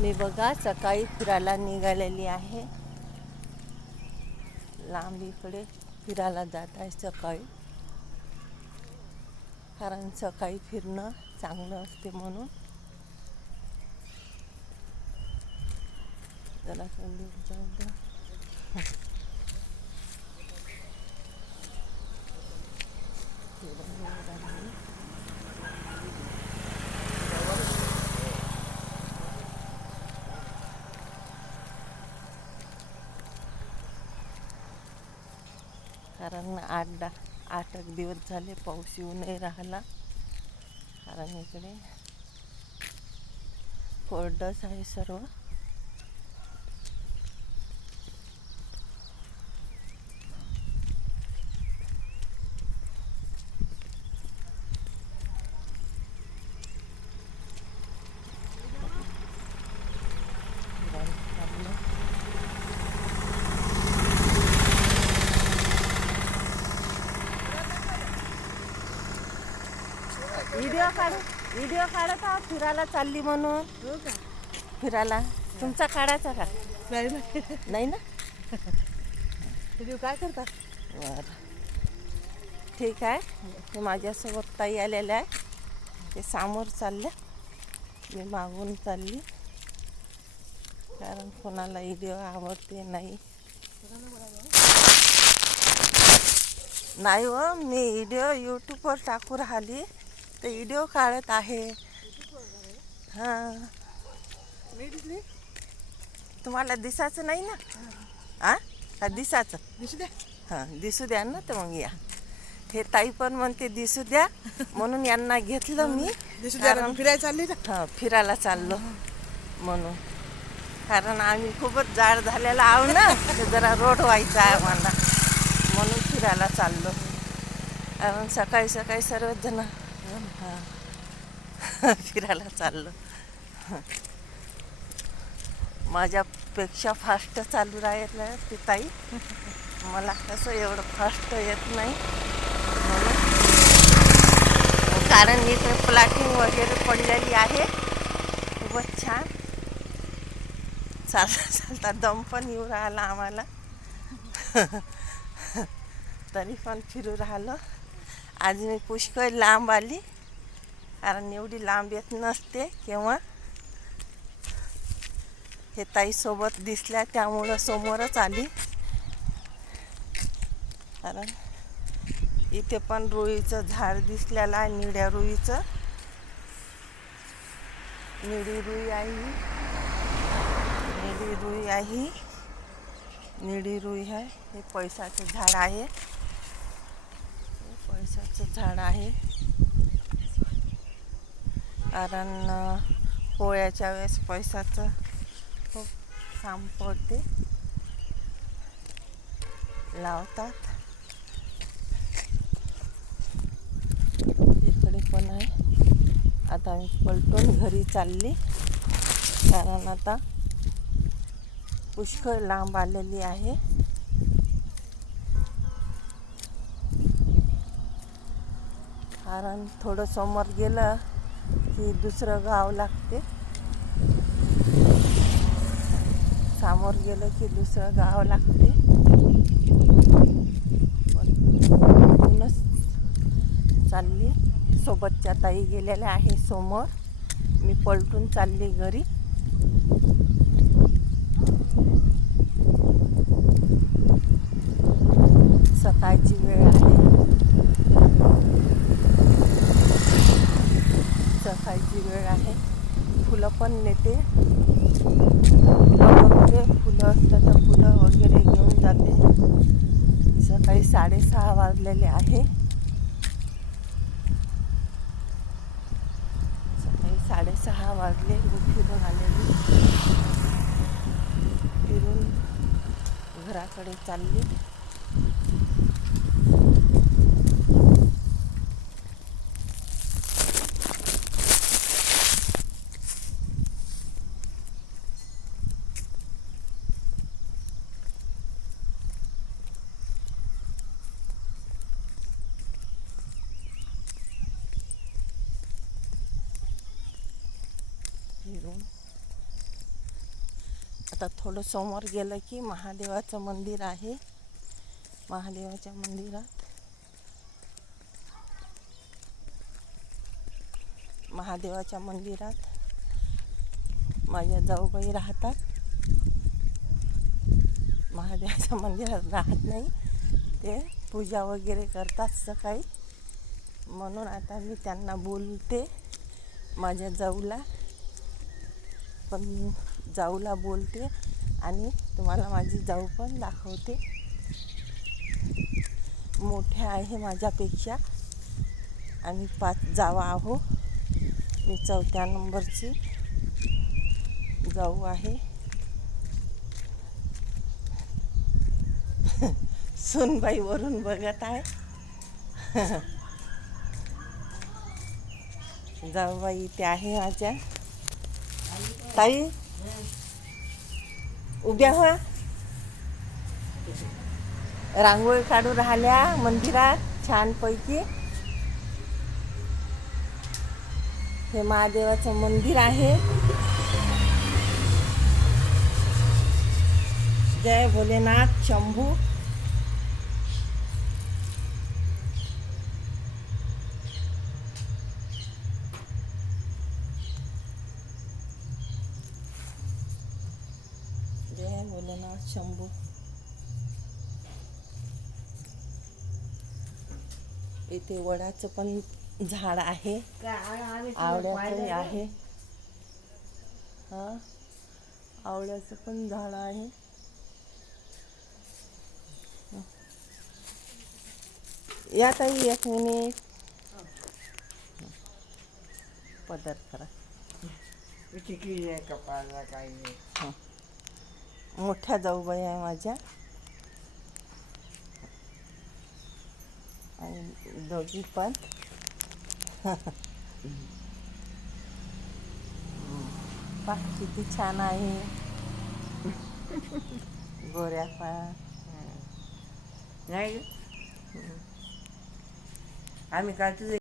मी बघा सकाळी फिरायला निघालेली आहे. लांब इकडे फिरायला जात आहे सकाळी, कारण सकाळी फिरणं चांगलं असते म्हणून. जरा जाऊ द्या. कारण 8 दिवस झाले पाऊस येऊ नाही राहिला. कारण इकडे कोरडच आहे सर्व. व्हिडिओ काढत आहोत फिरायला चालली म्हणून. हो का? फिरायला तुमचा काढायचा का? नाही ना. व्हिडिओ काय करतात? बरं ठीक आहे. हे माझ्यासोबत ताई आलेल्या आहे. ते समोर चालल्या, मी मागून चालली. कारण कोणाला व्हिडिओ आवडते नाही. नाही हो, मी व्हिडिओ यूट्यूबवर टाकू राहिली, तर व्हिडिओ काढत आहे. हां, मी दिसली? तुम्हाला दिसायचं नाही ना? हां का दिसायचं? दिसू द्या. हां दिसू द्या ना. तर मग या. हे ताई पण म्हणते दिसू द्या, म्हणून यांना घेतलं मी. दिसू द्या. फिरायला चालली ना? हां फिरायला चाललो म्हणून. कारण आम्ही खूपच जाड झालेला आहो ना, तर जरा रोड व्हायचा आहे आम्हाला, म्हणून फिरायला चाललो. कारण सकाळी सकाळी सर्वच जण फिरायला चाललो. माझ्यापेक्षा फास्ट चालू राहिलं ते ताई. मला कसं एवढं फास्ट येत नाही म्हणून. कारण इथे प्लॅटिंग वगैरे पडलेली आहे. खूपच छान. चालता चालता दम पण येऊ राहिला आम्हाला. तरी पण फिरू राहिलो. आज मी पुष्कळ लांब आली, कारण एवढी लांब येत नसते केव्हा. हे ताईसोबत दिसल्या त्यामुळं समोरच आली. कारण इथे पण रुईचं झाड दिसलेलं आहे, निळ्या रुईचं. निळी रुई आहे, निळी रुई आहे, निळी रुई आहे. हे पैसाचं झाड आहे, हे पैसाचं झाड आहे. कारण पोळ्याच्या वेळेस पैसाचं खूप काम पडते, लावतात. इकडे पण आहे. आता मी पलटून घरी चालली, कारण आता पुष्कळ लांब आलेली आहे. कारण थोडं समोर गेलं की दुसरं गाव लागते. समोर गेलं की दुसरं गाव लागते. म्हणूनच चालली. सोबतच्या ताई गेलेल्या आहे समोर. मी पलटून चालली घरी. सकाळची वेळ आहे. सकाळची वेळ आहे. फुलं पण नेते. फुलं असतात तर फुलं वगैरे घेऊन जाते. सकाळी 6:30 वाजलेले आहे. सकाळी 6:30 वाजले. मी फिरून आलेली. फिरून घराकडे चालली. फिरून आता थोडं समोर गेलं की महादेवाचं मंदिर आहे. महादेवाच्या मंदिरात माझ्या जाऊबाई राहतात. महादेवाच्या मंदिरात राहत नाही, ते पूजा वगैरे करतात सकाळी. म्हणून आता मी त्यांना बोलते, माझ्या जाऊला बोलते आणि तुम्हाला माझी जाऊ पण दाखवते. मोठ्या आहे माझ्यापेक्षा. आम्ही 5 जावा आहो. मी 4थ्या नंबरची जाऊ आहे. सुनबाई वरून बघत आहे. जाऊबाई इथे आहे माझ्या. ताई उभ्या हो. रांगोळी काढून राहिल्या मंदिरात छानपैकी. हे महादेवाचं मंदिर आहे. जय भोलेनाथ शंभू. जय भोलेनाथ शंभू. इथे वडाचं पण झाड आहे, आवळ्याचं आहे. हा, आवळ्याचं पण झाड आहे. या ताई 1 मिनिट. पदर करा. मोठ्या जाऊबाई आहे माझ्या आणि दोघी पण. पा किती छान आहे. गोऱ्या पण नाही आम्ही काय तुझे